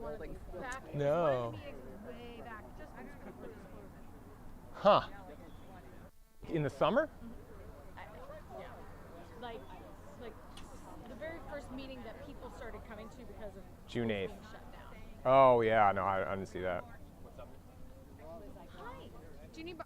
one of these back. No. One of the meetings was way back, just when school was closing. Huh. In the summer? Yeah. Like the very first meeting that people started coming to because of June 8th. being shut down. Oh, yeah, no, I didn't see that. Hi. Do you need?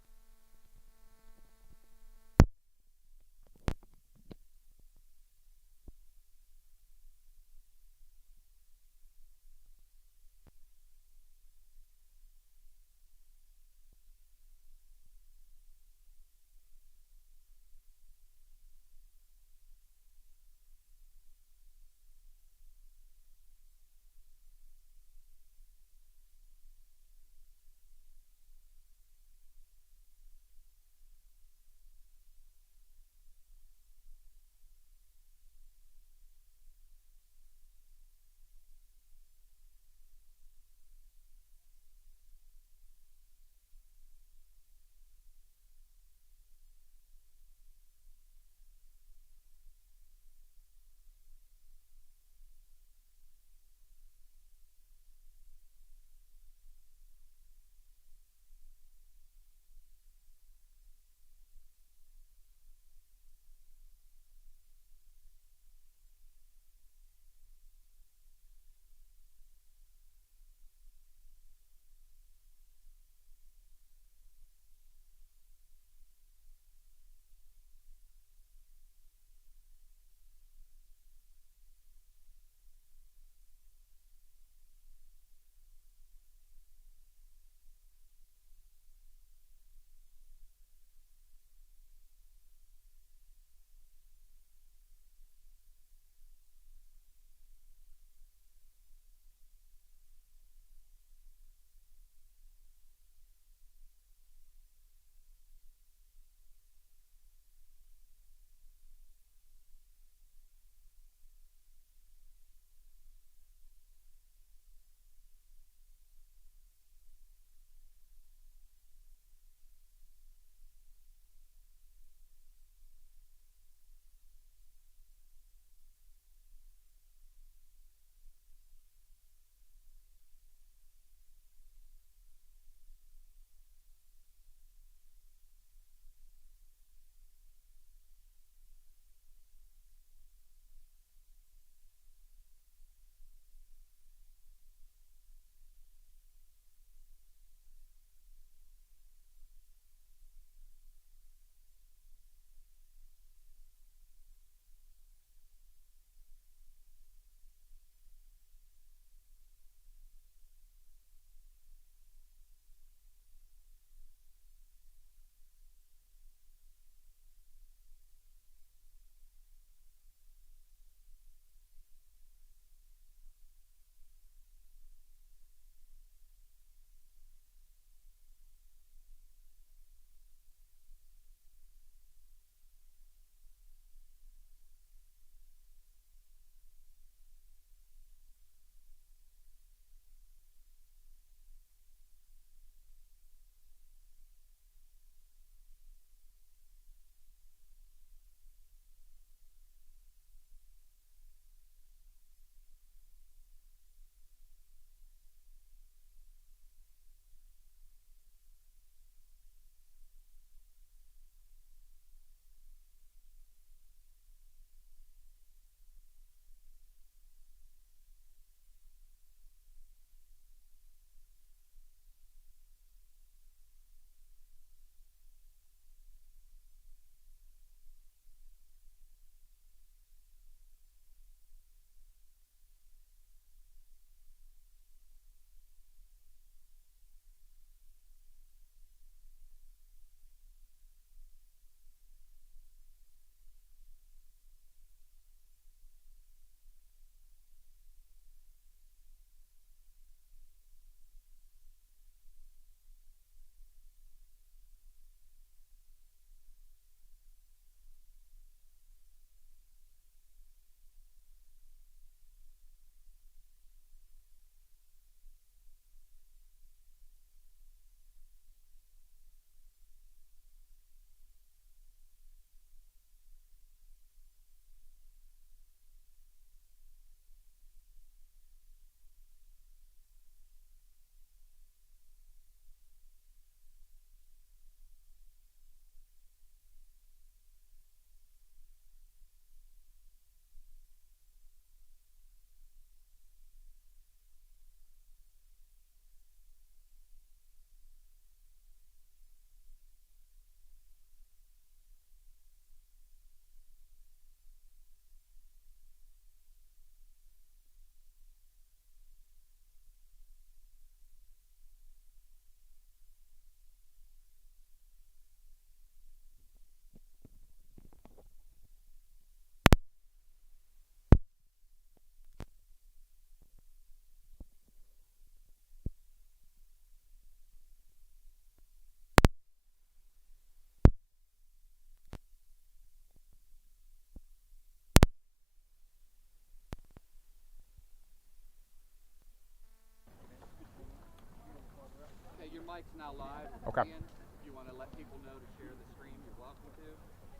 mic's now live. Okay. Ian, if you want to let people know to share the stream, you're welcome to.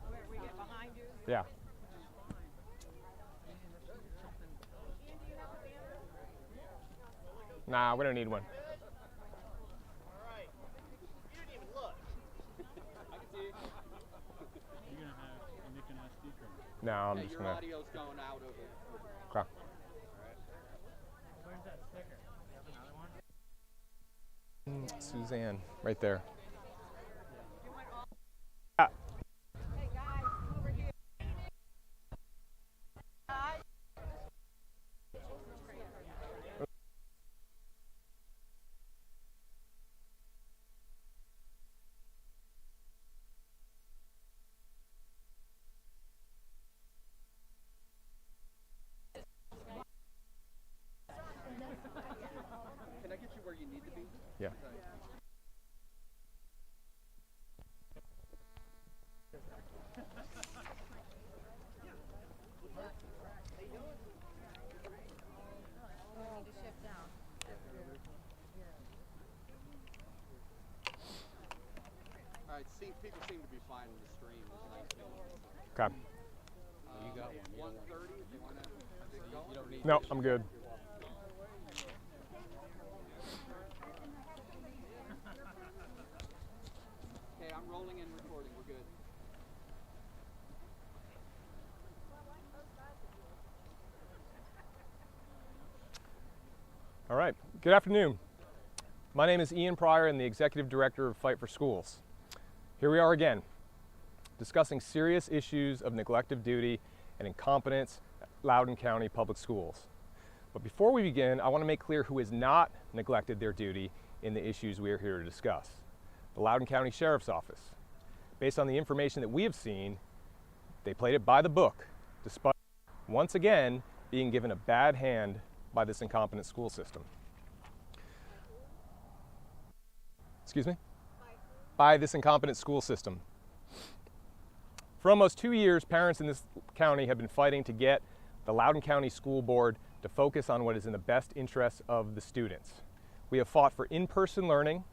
Where we get behind you. Yeah. Nah, we don't need one. No, I'm just Your gonna. audio's going out over. Okay. Where's that sticker? You have another one? Suzanne, right there. Hey guys, over here. Can I get you where you need to be? Yeah. We need to shift down. All right. People seem to be fine in the stream. It's nice. Okay. You got 1:30. If you want to get going. You don't need. No, I'm good. Okay, I'm rolling and recording. We're good. All right. Good afternoon. My name is Ian Pryor, and the Executive Director of Fight for Schools. Here we are again, discussing serious issues of neglect of duty and incompetence at Loudoun County Public Schools. But before we begin, I want to make clear who has not neglected their duty in the issues we are here to discuss. The Loudoun County Sheriff's Office. Based on the information that we have seen, they played it by the book, despite once again being given a bad hand by this incompetent school system. Excuse me? By this incompetent school system. For almost 2 years, parents in this county have been fighting to get the Loudoun County School Board to focus on what is in the best interests of the students. We have fought for in-person learning,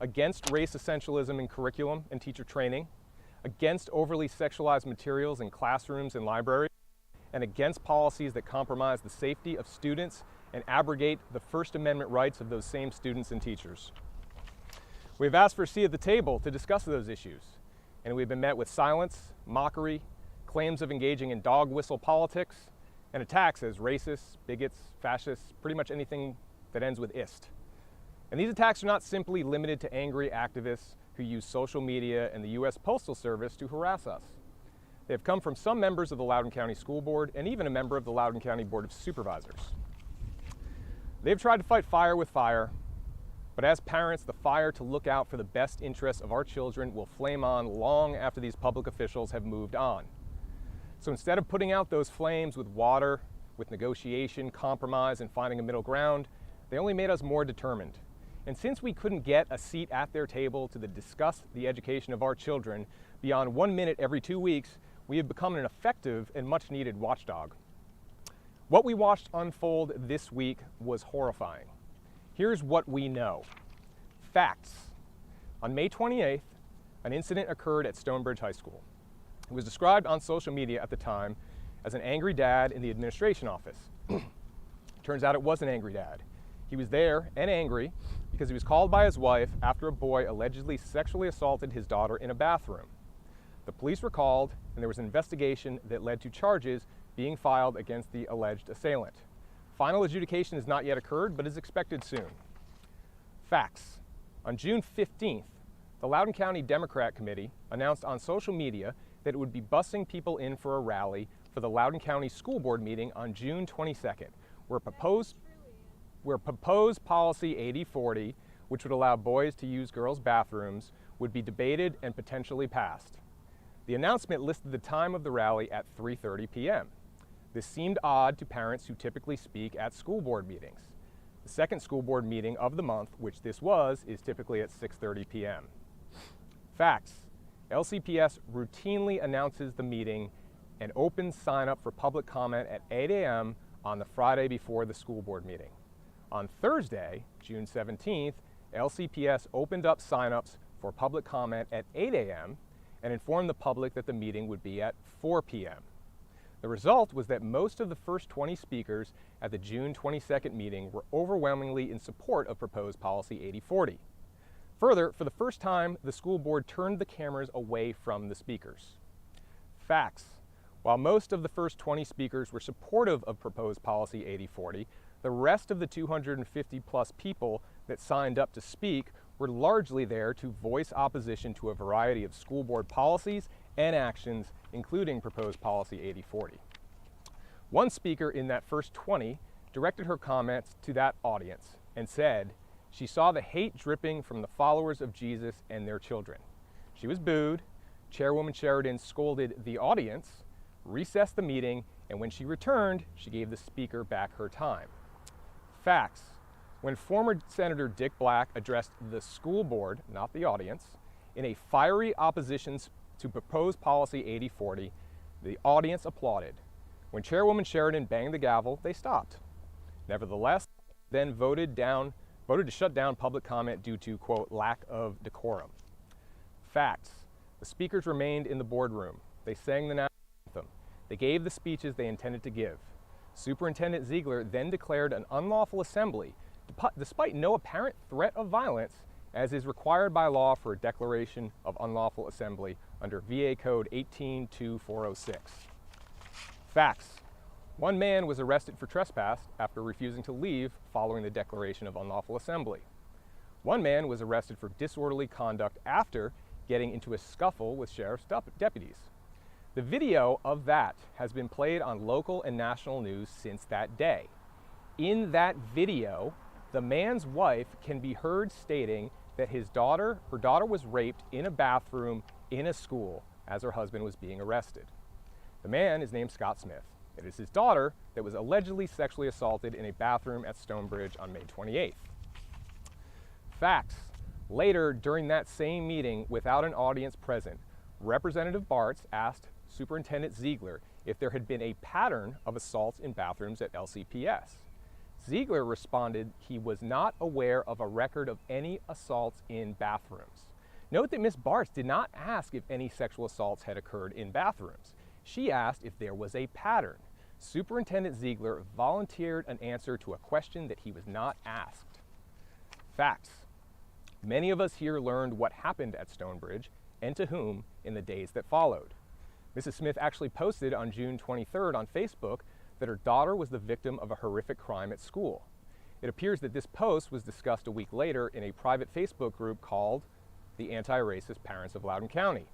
against race essentialism in curriculum and teacher training, against overly sexualized materials in classrooms and libraries, and against policies that compromise the safety of students and abrogate the First Amendment rights of those same students and teachers. We've asked for a seat at the table to discuss those issues, and we've been met with silence, mockery, claims of engaging in dog whistle politics, and attacks as racists, bigots, fascists, pretty much anything that ends with "ist." And these attacks are not simply limited to angry activists who use social media and the U.S. Postal Service to harass us. They have come from some members of the Loudoun County School Board and even a member of the Loudoun County Board of Supervisors. They've tried to fight fire with fire, but as parents, the fire to look out for the best interests of our children will flame on long after these public officials have moved on. So instead of putting out those flames with water, with negotiation, compromise, and finding a middle ground, they only made us more determined. And since we couldn't get a seat at their table to discuss the education of our children beyond 1 minute every 2 weeks, we have become an effective and much needed watchdog. What we watched unfold this week was horrifying. Here's what we know. Facts. On May 28th, an incident occurred at Stonebridge High School. It was described on social media at the time as an angry dad in the administration office. Turns out it was an angry dad. He was there and angry because he was called by his wife after a boy allegedly sexually assaulted his daughter in a bathroom. The police were called, and there was an investigation that led to charges being filed against the alleged assailant. Final adjudication has not yet occurred, but is expected soon. Facts. On June 15th, the Loudoun County Democrat Committee announced on social media that it would be busing people in for a rally for the Loudoun County School Board meeting on June 22nd, where proposed policy 8040, which would allow boys to use girls' bathrooms, would be debated and potentially passed. The announcement listed the time of the rally at 3:30 p.m. This seemed odd to parents who typically speak at school board meetings. The second school board meeting of the month, which this was, is typically at 6:30 p.m. Facts. LCPS routinely announces the meeting and opens sign up for public comment at 8 a.m. on the Friday before the school board meeting. On Thursday, June 17th, LCPS opened up signups for public comment at 8 a.m. and informed the public that the meeting would be at 4 p.m. The result was that most of the first 20 speakers at the June 22nd meeting were overwhelmingly in support of proposed policy 8040. Further, for the first time, the school board turned the cameras away from the speakers. Facts. While most of the first 20 speakers were supportive of proposed policy 8040, the rest of the 250 plus people that signed up to speak were largely there to voice opposition to a variety of school board policies and actions, including proposed policy 8040. One speaker in that first 20 directed her comments to that audience and said she saw the hate dripping from the followers of Jesus and their children. She was booed. Chairwoman Sheridan scolded the audience, recessed the meeting, and when she returned, she gave the speaker back her time. Facts. When former Senator Dick Black addressed the school board, not the audience, in a fiery opposition to proposed policy 8040, the audience applauded. When Chairwoman Sheridan banged the gavel, they stopped. Nevertheless, then voted to shut down public comment due to, quote, lack of decorum. Facts. The speakers remained in the boardroom. They sang the national anthem. They gave the speeches they intended to give. Superintendent Ziegler then declared an unlawful assembly, despite no apparent threat of violence, as is required by law for a declaration of unlawful assembly under VA Code 18-2406. Facts. One man was arrested for trespass after refusing to leave following the declaration of unlawful assembly. One man was arrested for disorderly conduct after getting into a scuffle with sheriff's deputies. The video of that has been played on local and national news since that day. In that video, the man's wife can be heard stating that her daughter was raped in a bathroom in a school as her husband was being arrested. The man is named Scott Smith. It is his daughter that was allegedly sexually assaulted in a bathroom at Stonebridge on May 28th. Facts. Later, during that same meeting, without an audience present, Representative Bartz asked Superintendent Ziegler if there had been a pattern of assaults in bathrooms at LCPS. Ziegler responded he was not aware of a record of any assaults in bathrooms. Note that Ms. Bartz did not ask if any sexual assaults had occurred in bathrooms. She asked if there was a pattern. Superintendent Ziegler volunteered an answer to a question that he was not asked. Facts. Many of us here learned what happened at Stonebridge and to whom in the days that followed. Mrs. Smith actually posted on June 23rd on Facebook that her daughter was the victim of a horrific crime at school. It appears that this post was discussed a week later in a private Facebook group called the Anti-Racist Parents of Loudoun County,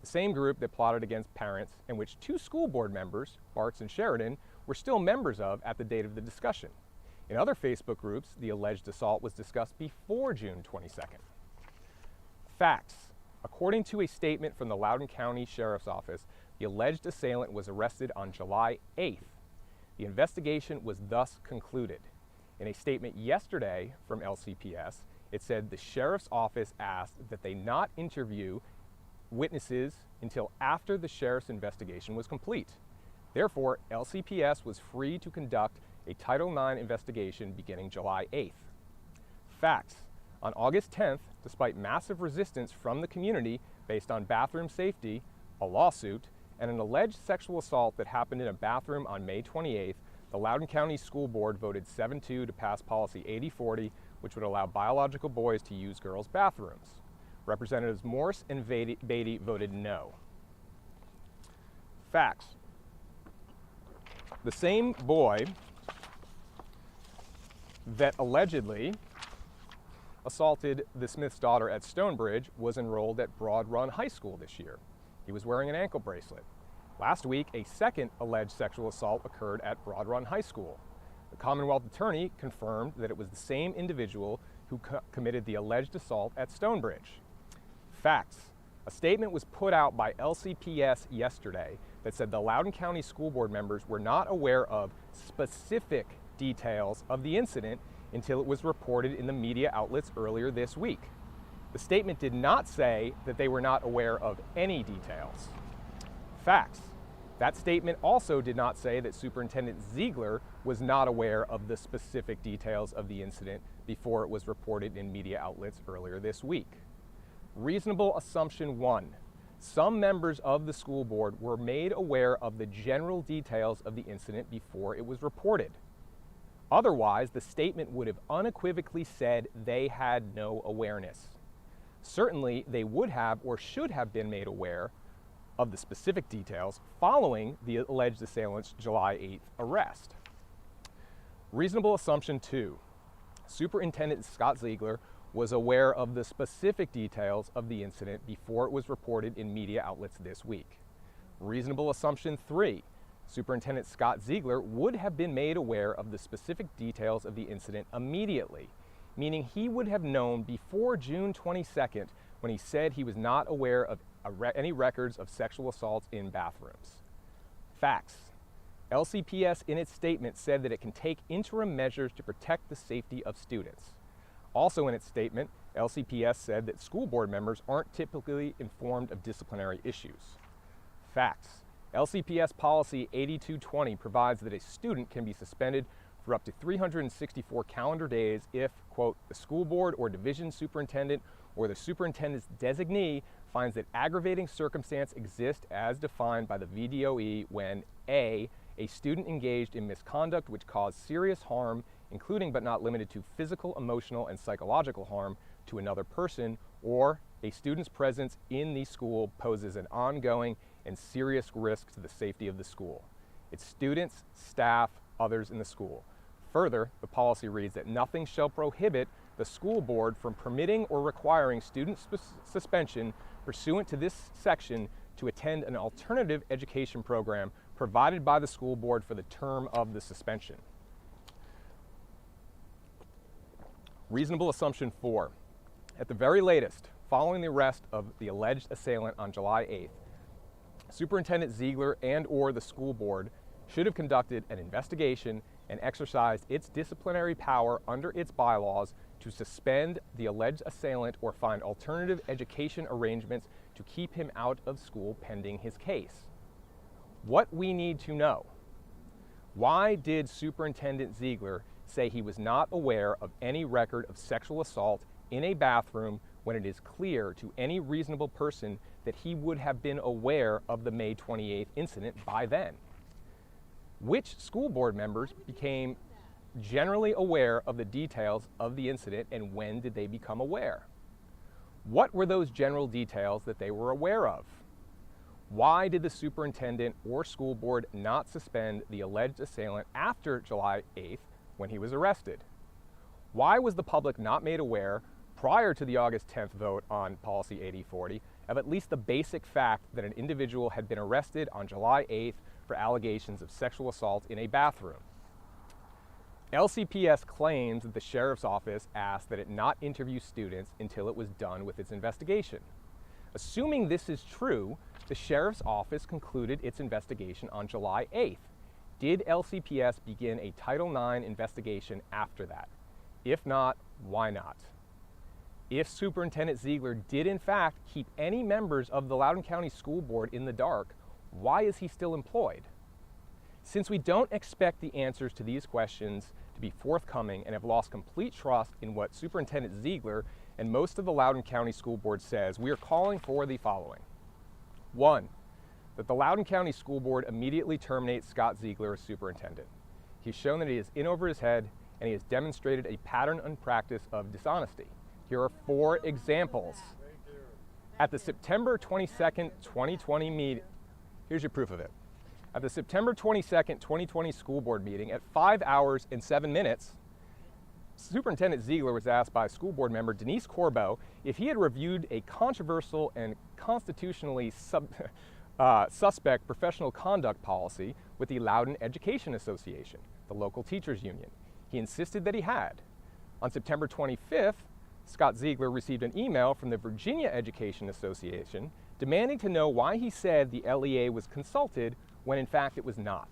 the same group that plotted against parents and which two school board members, Bartz and Sheridan, were still members of at the date of the discussion. In other Facebook groups, the alleged assault was discussed before June 22nd. Facts. According to a statement from the Loudoun County Sheriff's Office, the alleged assailant was arrested on July 8th. The investigation was thus concluded. In a statement yesterday from LCPS, it said the Sheriff's Office asked that they not interview witnesses until after the Sheriff's investigation was complete. Therefore, LCPS was free to conduct a Title IX investigation beginning July 8th. Facts. On August 10th, despite massive resistance from the community based on bathroom safety, a lawsuit, and an alleged sexual assault that happened in a bathroom on May 28th, the Loudoun County School Board voted 7-2 to pass policy 8040, which would allow biological boys to use girls' bathrooms. Representatives Morse and Beatty voted no. Facts. The same boy that allegedly assaulted the Smith's daughter at Stonebridge was enrolled at Broad Run High School this year. He was wearing an ankle bracelet. Last week, a second alleged sexual assault occurred at Broad Run High School. The Commonwealth Attorney confirmed that it was the same individual who committed the alleged assault at Stonebridge. Facts. A statement was put out by LCPS yesterday that said the Loudoun County School Board members were not aware of specific details of the incident until it was reported in the media outlets earlier this week. The statement did not say that they were not aware of any details. Facts. That statement also did not say that Superintendent Ziegler was not aware of the specific details of the incident before it was reported in media outlets earlier this week. Reasonable assumption 1. Some members of the school board were made aware of the general details of the incident before it was reported. Otherwise, the statement would have unequivocally said they had no awareness. Certainly, they would have or should have been made aware of the specific details following the alleged assailant's July 8th arrest. Reasonable assumption 2. Superintendent Scott Ziegler was aware of the specific details of the incident before it was reported in media outlets this week. Reasonable assumption 3. Superintendent Scott Ziegler would have been made aware of the specific details of the incident immediately, meaning he would have known before June 22nd when he said he was not aware of any records of sexual assaults in bathrooms. Facts. LCPS in its statement said that it can take interim measures to protect the safety of students. Also in its statement, LCPS said that school board members aren't typically informed of disciplinary issues. Facts. LCPS policy 8220 provides that a student can be suspended for up to 364 calendar days if, quote, the school board or division superintendent or the superintendent's designee finds that aggravating circumstance exists as defined by the VDOE when A, a student engaged in misconduct which caused serious harm, including but not limited to physical, emotional, and psychological harm to another person, or a student's presence in the school poses an ongoing and serious risk to the safety of the school, its students, staff, others in the school. Further, the policy reads that nothing shall prohibit the school board from permitting or requiring student suspension pursuant to this section to attend an alternative education program provided by the school board for the term of the suspension. Reasonable assumption 4. At the very latest, following the arrest of the alleged assailant on July 8th, Superintendent Ziegler and/or the school board should have conducted an investigation and exercised its disciplinary power under its bylaws to suspend the alleged assailant or find alternative education arrangements to keep him out of school pending his case. What we need to know: why did Superintendent Ziegler say he was not aware of any record of sexual assault in a bathroom when it is clear to any reasonable person that he would have been aware of the May 28th incident by then? Which school board members became generally aware of the details of the incident, and when did they become aware? What were those general details that they were aware of? Why did the superintendent or school board not suspend the alleged assailant after July 8th when he was arrested? Why was the public not made aware prior to the August 10th vote on Policy 8040 of at least the basic fact that an individual had been arrested on July 8th for allegations of sexual assault in a bathroom? LCPS claims that the sheriff's office asked that it not interview students until it was done with its investigation. Assuming this is true, the sheriff's office concluded its investigation on July 8th. Did LCPS begin a Title IX investigation after that? If not, why not? If Superintendent Ziegler did in fact keep any members of the Loudoun County School Board in the dark, why is he still employed? Since we don't expect the answers to these questions to be forthcoming and have lost complete trust in what Superintendent Ziegler and most of the Loudoun County School Board says, we are calling for the following. 1, that the Loudoun County School Board immediately terminate Scott Ziegler as superintendent. He's shown that he is in over his head, and he has demonstrated a pattern and practice of dishonesty. Here are 4 examples. At the September 22nd, 2020 meeting, here's your proof of it. At the September 22nd, 2020 school board meeting at 5 hours and 7 minutes, Superintendent Ziegler was asked by school board member Denise Corbeau if he had reviewed a controversial and constitutionally suspect professional conduct policy with the Loudoun Education Association, the local teachers union. He insisted that he had. On September 25th, Scott Ziegler received an email from the Virginia Education Association demanding to know why he said the LEA was consulted when in fact it was not.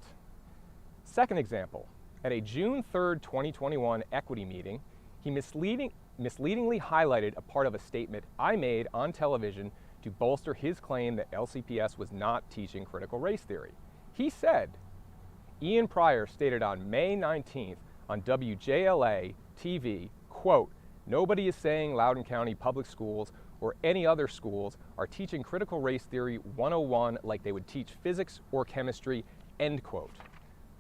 Second example, at a June 3rd, 2021 equity meeting, he misleadingly highlighted a part of a statement I made on television to bolster his claim that LCPS was not teaching critical race theory. He said, Ian Pryor stated on May 19th on WJLA TV, quote, "Nobody is saying Loudoun County Public Schools or any other schools are teaching critical race theory 101 like they would teach physics or chemistry," end quote.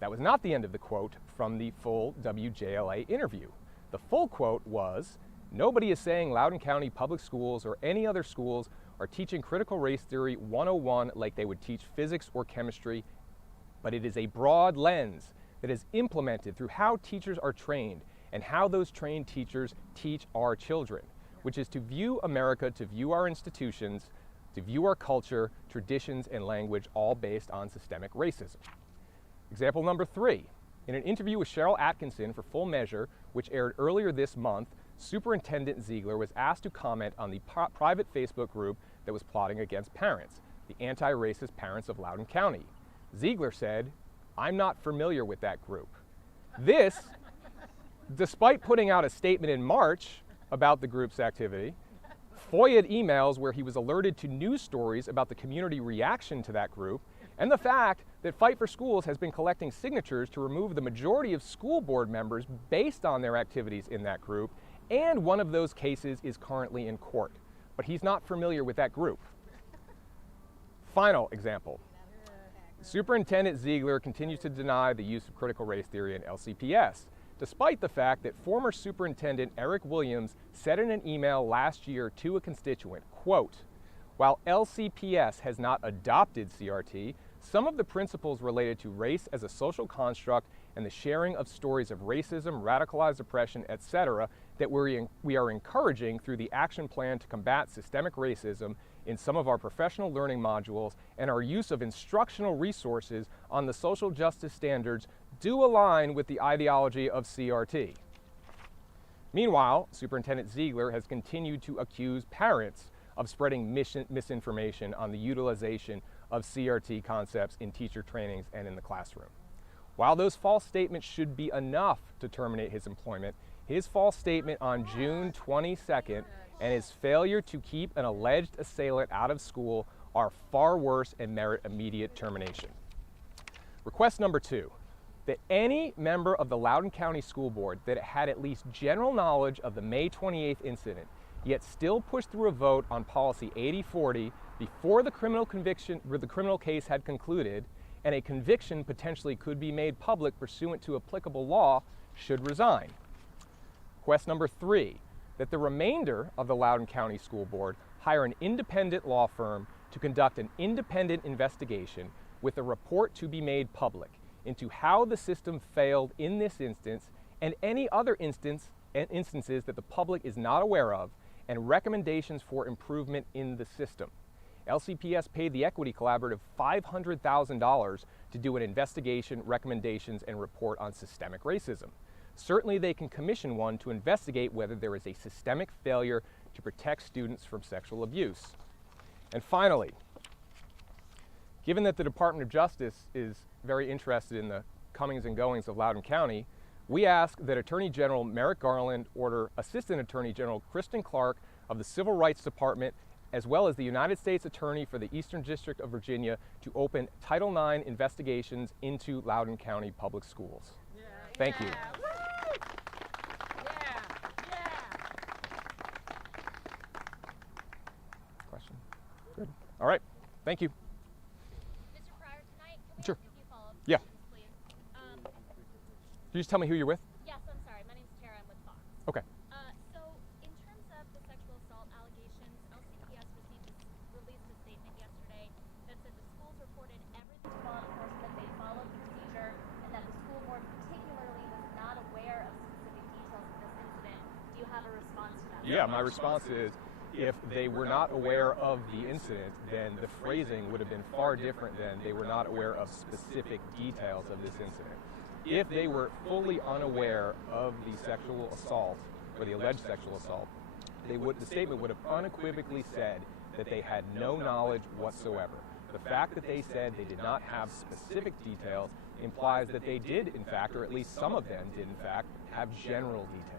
That was not the end of the quote from the full WJLA interview. The full quote was, "Nobody is saying Loudoun County Public Schools or any other schools are teaching critical race theory 101 like they would teach physics or chemistry, but it is a broad lens that is implemented through how teachers are trained and how those trained teachers teach our children, which is to view America, to view our institutions, to view our culture, traditions, and language, all based on systemic racism." Example number 3. In an interview with Cheryl Atkinson for Full Measure, which aired earlier this month, Superintendent Ziegler was asked to comment on the private Facebook group that was plotting against parents, the anti-racist parents of Loudoun County. Ziegler said, "I'm not familiar with that group." This, despite putting out a statement in March about the group's activity, FOIA'd emails where he was alerted to news stories about the community reaction to that group, and the fact that Fight for Schools has been collecting signatures to remove the majority of school board members based on their activities in that group, and one of those cases is currently in court. But he's not familiar with that group. Final example. Superintendent Ziegler continues to deny the use of critical race theory in LCPS, despite the fact that former Superintendent Eric Williams said in an email last year to a constituent, quote, "While LCPS has not adopted CRT, some of the principles related to race as a social construct and the sharing of stories of racism, radicalized oppression, etc., that we are encouraging through the action plan to combat systemic racism in some of our professional learning modules and our use of instructional resources on the social justice standards do align with the ideology of CRT." Meanwhile, Superintendent Ziegler has continued to accuse parents of spreading misinformation on the utilization of CRT concepts in teacher trainings and in the classroom. While those false statements should be enough to terminate his employment, his false statement on June 22nd and his failure to keep an alleged assailant out of school are far worse and merit immediate termination. Request number 2, that any member of the Loudoun County School Board that had at least general knowledge of the May 28th incident, yet still pushed through a vote on policy 8040 before the criminal case had concluded and a conviction potentially could be made public pursuant to applicable law, should resign. Request number 3, that the remainder of the Loudoun County School Board hire an independent law firm to conduct an independent investigation with a report to be made public into how the system failed in this instance and any other instances that the public is not aware of, and recommendations for improvement in the system. LCPS paid the Equity Collaborative $500,000 to do an investigation, recommendations, and report on systemic racism. Certainly they can commission one to investigate whether there is a systemic failure to protect students from sexual abuse. And finally, given that the Department of Justice is very interested in the comings and goings of Loudoun County, we ask that Attorney General Merrick Garland order Assistant Attorney General Kristen Clark of the Civil Rights Department, as well as the United States Attorney for the Eastern District of Virginia, to open Title IX investigations into Loudoun County Public Schools. Thank you. Question? Good. All right. Thank you. Mr. Pryor, tonight, can we Sure. ask a few follow-up Yeah. questions, please? Can you just tell me who you're with? Yes, I'm sorry. My name's Tara. I'm with Fox. Okay. So, in terms of the sexual assault allegations, LCPS released a statement yesterday that said the schools reported everything to law enforcement, they followed procedure, and that the school board particularly was not aware of specific details of this incident. Do you have a response to that? Yeah, my response is, if they were not aware of the incident, then the phrasing would have been far different than they were not aware of specific details of this incident. If they were fully unaware of the sexual assault, or the alleged sexual assault, the statement would have unequivocally said that they had no knowledge whatsoever. The fact that they said they did not have specific details implies that they did, in fact, or at least some of them did, in fact, have general details.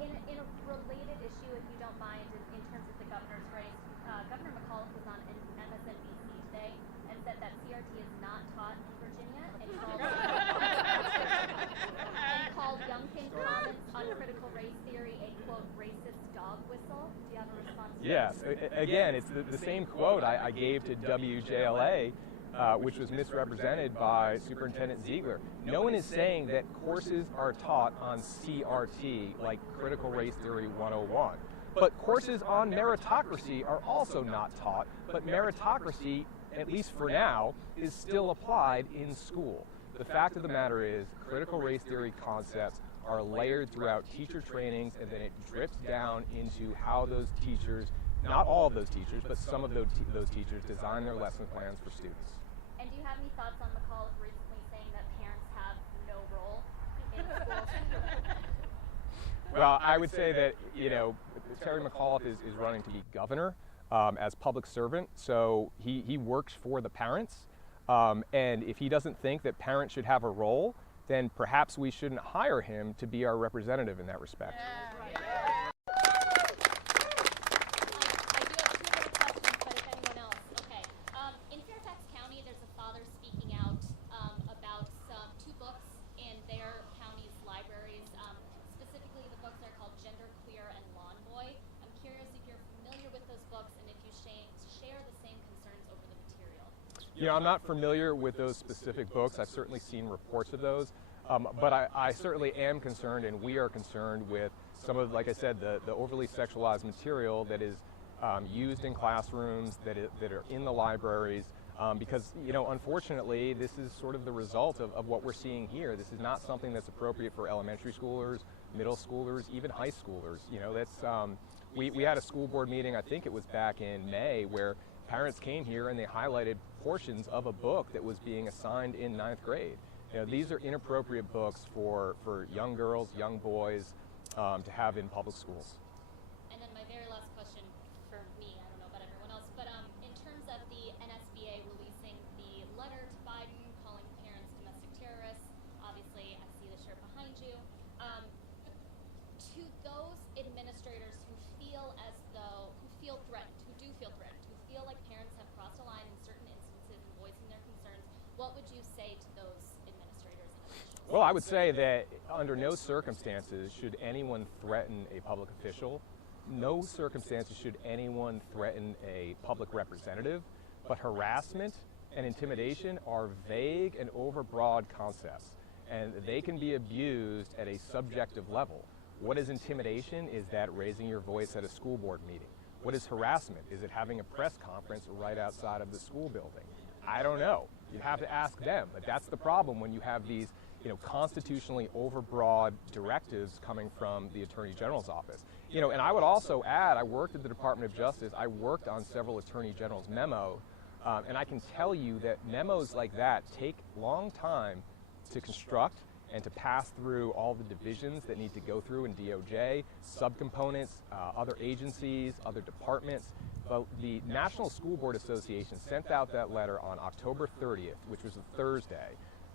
In a related issue, if you don't mind, in terms of the governor's race, Governor McAuliffe was on MSNBC today and said that CRT is not taught in Virginia, and and called Youngkin's comments on critical race theory a, quote, racist dog whistle. Do you have a response to Yes. that? Again, it's the same quote I gave to WJLA, which was misrepresented by Superintendent Ziegler. No one is saying that courses are taught on CRT, like Critical Race Theory 101. But courses on meritocracy are also not taught, but meritocracy, at least for now, is still applied in school. The fact of the matter is, critical race theory concepts are layered throughout teacher trainings, and then it drips down into how those teachers, not all of those teachers, but some of those teachers design their lesson plans for students. And do you have any thoughts on McAuliffe recently saying that parents have no role in schools? Well, I would say that, Terry McAuliffe is running to be governor as public servant, so he works for the parents. And if he doesn't think that parents should have a role, then perhaps we shouldn't hire him to be our representative in that respect. I do have two more questions, but if anyone else, okay. In Fairfax County, there's a father speaking out about two books in their county's libraries. Specifically, the books are called Gender Queer and Lawn Boy. I'm curious if you're familiar with those books and if you share the same concerns over the material. I'm not familiar with those specific books. I've certainly seen reports of those. But I certainly am concerned, and we are concerned with some of, like I said, the overly sexualized material that is used in classrooms, that are in the libraries, because, unfortunately, this is sort of the result of what we're seeing here. This is not something that's appropriate for elementary schoolers, middle schoolers, even high schoolers. We had a school board meeting, I think it was back in May, where parents came here and they highlighted portions of a book that was being assigned in 9th grade. These are inappropriate books for young girls, young boys to have in public schools. And then my very last question for me, I don't know about everyone else, but in terms of the NSBA releasing the letter to Biden calling parents domestic terrorists, obviously I see the shirt behind you, to those administrators who feel threatened, who do feel threatened, who feel like parents have crossed a line in certain instances and voicing their concerns, what would you say to those administrators and officials? Well, I would say that under no circumstances should anyone threaten a public official. No circumstances should anyone threaten a public representative, but harassment and intimidation are vague and overbroad concepts, and they can be abused at a subjective level. What is intimidation? Is that raising your voice at a school board meeting? What is harassment? Is it having a press conference right outside of the school building? I don't know. You have to ask them, but that's the problem when you have these constitutionally overbroad directives coming from the Attorney General's office. And I would also add, I worked at the Department of Justice. I worked on several Attorney General's memos, and I can tell you that memos like that take a long time to construct and to pass through all the divisions that need to go through in DOJ, subcomponents, other agencies, other departments. But the National School Board Association sent out that letter on October 30th, which was a Thursday.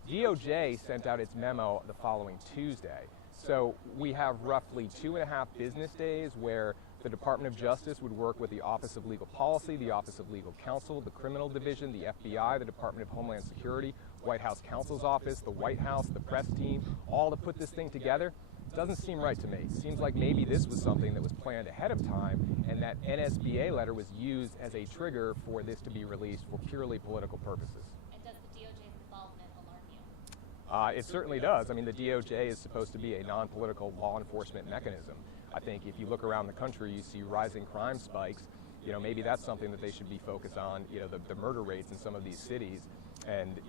DOJ sent out its memo the following Tuesday. So we have roughly 2.5 business days where the Department of Justice would work with the Office of Legal Policy, the Office of Legal Counsel, the Criminal Division, the FBI, the Department of Homeland Security, White House Counsel's Office, the White House, the press team, all to put this thing together. Doesn't seem right to me. Seems like maybe this was something that was planned ahead of time, and that NSBA letter was used as a trigger for this to be released for purely political purposes. And does the DOJ's involvement alarm you? It certainly does. I mean, the DOJ is supposed to be a non-political law enforcement mechanism. I think if you look around the country, you see rising crime spikes. Maybe that's something that they should be focused on, the murder rates in some of these cities. And,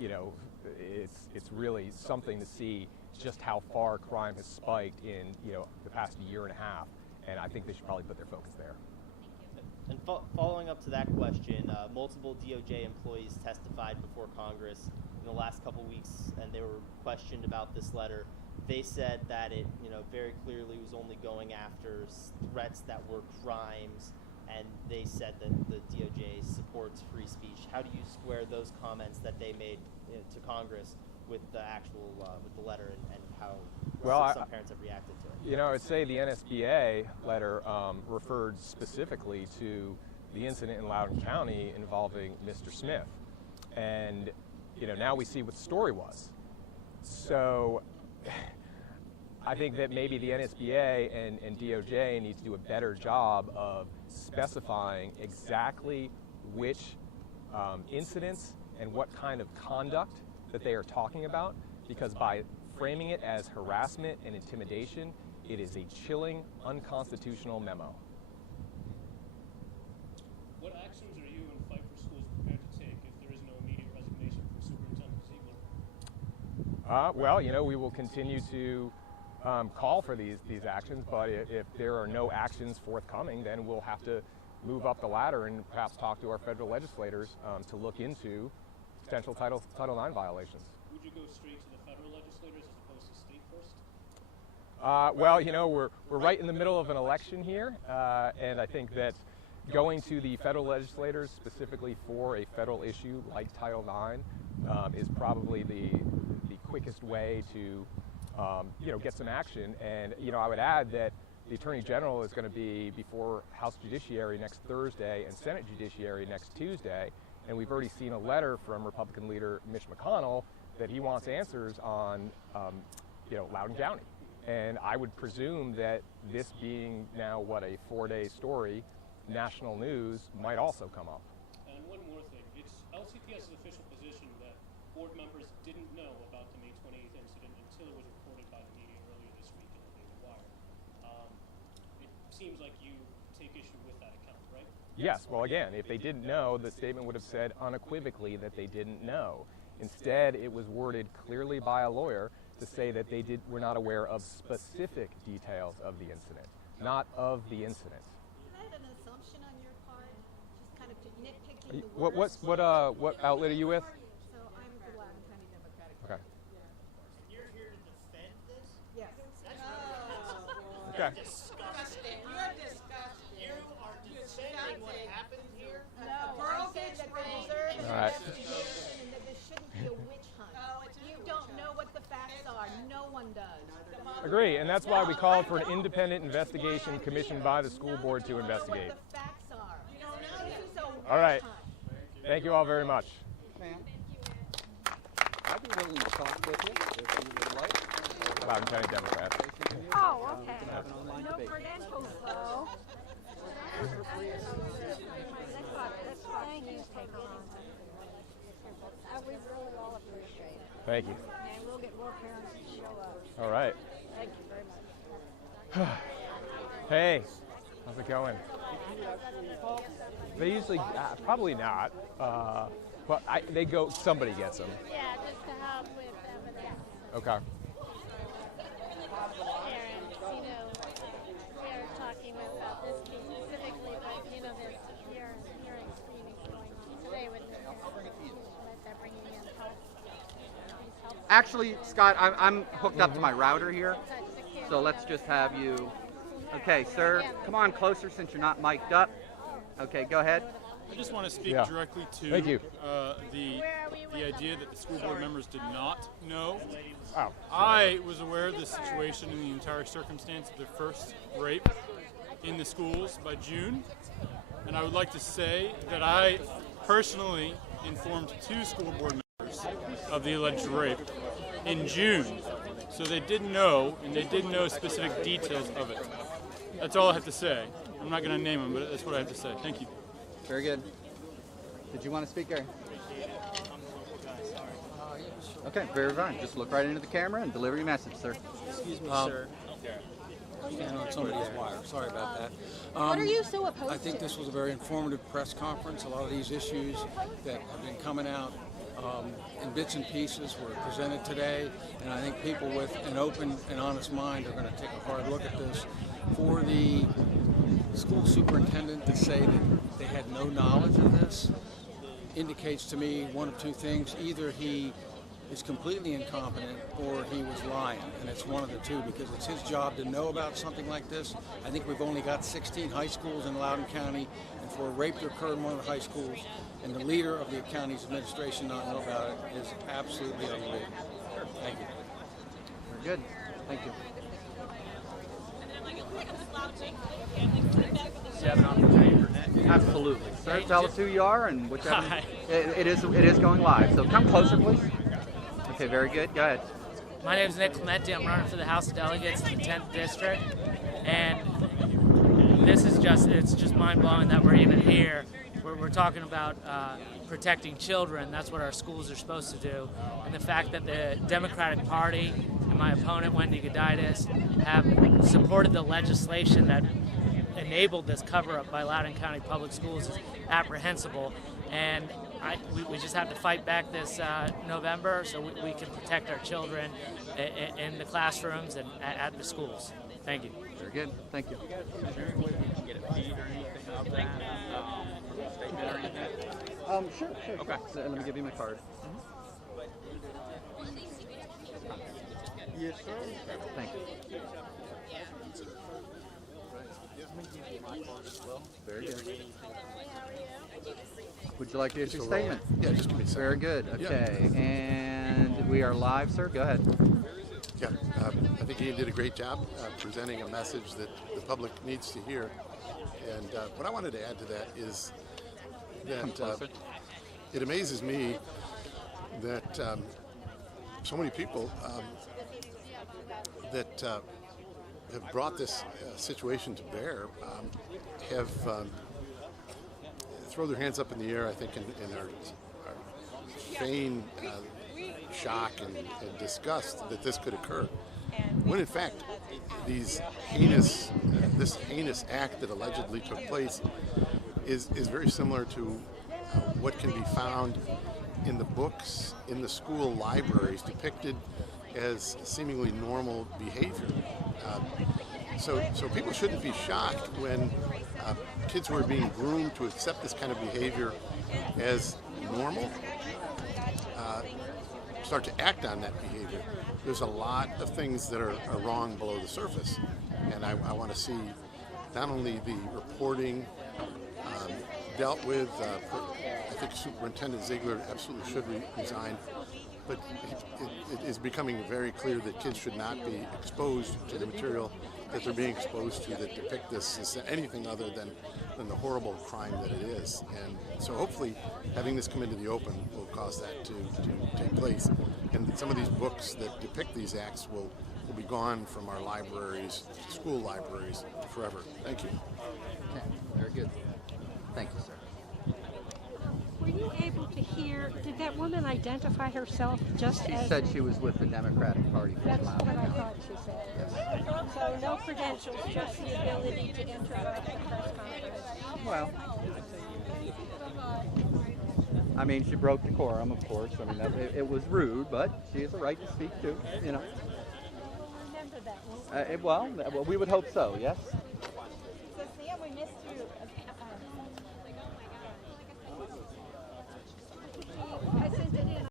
it's really something to see just how far crime has spiked in, the past year and a half. And I think they should probably put their focus there. Thank you. And following up to that question, multiple DOJ employees testified before Congress in the last couple weeks, and they were questioned about this letter. They said that it, very clearly was only going after threats that were crimes, and they said that the DOJ supports free speech. How do you square those comments that they made to Congress with the actual with the letter and how some parents have reacted to it? I would say the NSBA letter referred specifically to the incident in Loudoun County involving Mr. Smith. And, now we see what the story was. So I think that maybe the NSBA and DOJ need to do a better job of specifying exactly which incidents and what kind of conduct that they are talking about, because by framing it as harassment and intimidation, it is a chilling, unconstitutional memo. What actions are you and Fight for Schools prepared to take if there is no immediate resignation from Superintendent Ziegler? Well, you know, we will continue to call for these actions, but if there are no actions forthcoming, then we'll have to move up the ladder and perhaps talk to our federal legislators to look into potential Title IX violations. Would you go straight to the federal legislators as opposed to state first? Well, you know, we're right in the middle of an election here, and I think that going to the federal legislators specifically for a federal issue like Title IX is probably the quickest way to you know, get some action. And you know, I would add that the Attorney General is going to be before House Judiciary next Thursday and Senate Judiciary next Tuesday, and we've already seen a letter from Republican leader Mitch McConnell that he wants answers on you know, Loudoun County. And I would presume that this being now, what, a 4-day story, national news might also come up. And one more thing, it's LCPS's official position that board members didn't know about the May 28th incident until it was reported by the media earlier this week in the Daily Wire. It seems like you take issue with that account, right? Yes, well again, if they didn't know, the statement would have said unequivocally that they didn't know. Instead, it was worded clearly by a lawyer to say that they were not aware of specific details of the incident, not of the incident. Is that an assumption on your part? Just kind of nitpicking the words? What outlet are you with? So I'm the Loudoun County Democratic Okay. Party. You're here to defend this? Yes. Okay. Disgusting. You're disgusting. You are defending what happened here? No, I'm saying that they deserve an All right. investigation and that this shouldn't be a witch hunt. You don't know what the facts are. No one does. Agree, and that's why we called for an independent investigation commissioned by the school board to investigate. What the facts are. This is a witch All right. hunt. Thank you all very much. Ma'am, I'd be willing to talk with you if you would like. Loudoun County Democrat. Oh, okay. We can have an online No debate. credentials, though. Thank you. We really all appreciate it. Thank you. And we'll get more parents to show up. All right. Thank you very much. Hey, how's it going? They usually, probably not, but they go, somebody gets them. Yeah, just to help with evidence. Okay. Parents, you know, we're talking about this case specifically, but you know, there's hearing screenings going on today with the parents that they're bringing in help. Actually, Scott, I'm hooked up to my router here, so let's just have you. Okay, sir, come on closer since you're not mic'd up. Okay, go ahead. I just want to speak Yeah. directly to Thank you. The idea that the school board members did not know. Oh. I was aware of the situation and the entire circumstance of the first rape in the schools by June, and I would like to say that I personally informed 2 school board members of the alleged rape in June, so they did know, and they did know specific details of it. That's all I have to say. I'm not going to name them, but that's what I have to say. Thank you. Very good. Did you want to speak, Gary? Okay, very fine. Just look right into the camera and deliver your message, sir. Excuse me, sir. Stand on somebody's wire. Sorry about that. What are you so opposed I think to? this was a very informative press conference. A lot of these issues that have been coming out in bits and pieces were presented today, and I think people with an open and honest mind are going to take a hard look at this. For the school superintendent to say that they had no knowledge of this indicates to me one of 2 things. Either he is completely incompetent or he was lying, and it's one of the 2 because it's his job to know about something like this. I think we've only got 16 high schools in Loudoun County, and for a rape to occur in one of the high schools and the leader of the county's administration not know about it is absolutely unbelievable. Thank you. Very good. Thank you. Absolutely. Sir, tell us who you are and whichever. It is going live. So come closer, please. Okay, very good. Go ahead. My name is Nick Clementi. I'm running for the House of Delegates in the 10th District, and this is it's just mind-blowing that we're even here. We're talking about protecting children. That's what our schools are supposed to do. And the fact that the Democratic Party and my opponent, Wendy Goditis, have supported the legislation that enabled this cover-up by Loudoun County Public Schools is apprehensible. And we just have to fight back this November so we can protect our children in the classrooms and at the schools. Thank you. Very good. Thank you. Get a feed or anything of that statement or anything? Sure. Okay. So, let me give you my card. Yes, sir. Thank you. Very good. Would you like to issue a statement? Yeah, just give me a second. Very good. Okay. Yeah. And we are live, sir. Go ahead. Yeah, I think Ian did a great job presenting a message that the public needs to hear. And what I wanted to add to that is that it amazes me that so many people that have brought this situation to bear have throw their hands up in the air, I think, in our feigned shock and disgust that this could occur. When in fact, this heinous act that allegedly took place is very similar to what can be found in the books in the school libraries depicted as seemingly normal behavior. So people shouldn't be shocked when kids who are being groomed to accept this kind of behavior as normal start to act on that behavior. There's a lot of things that are wrong below the surface, and I want to see not only the reporting dealt with. I think Superintendent Ziegler absolutely should resign, but it is becoming very clear that kids should not be exposed to the material that they're being exposed to that depict this as anything other than the horrible crime that it is. And so hopefully having this come into the open will cause that to take place. And some of these books that depict these acts will be gone from our libraries, school libraries, forever. Thank you. Okay, very good. Thank you, sir. Were you able to hear, did that woman identify herself just as... She said she was with the Democratic Party. That's what I thought she said. Yes. So no credentials, just the ability to interrupt the press conference. Well, I mean, she broke decorum, of course. I mean, it was rude, but she has a right to speak too, you know. Remember that, won't we? Well, we would hope so, yes? So Sam, we missed you